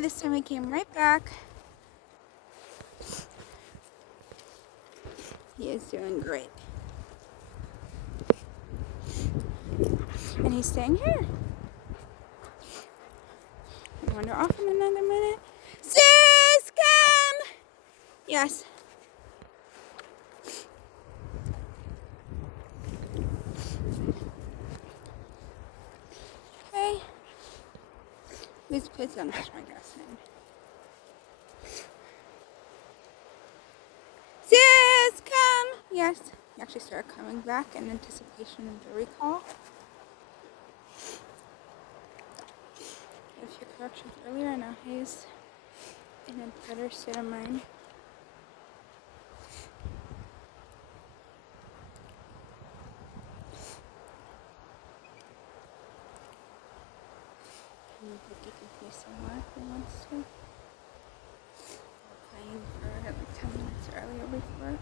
away. This time he came right back. He is doing great. And he's staying here. I wander off in another minute. Zeus, come! Yes. Okay. Please don't touch my grass name. Zeus, come! Yes. He actually started coming back in anticipation of the recall. A few corrections earlier, and now he's in a better state of mind. He can play somewhere if he wants to. We're playing for like 10 minutes earlier before.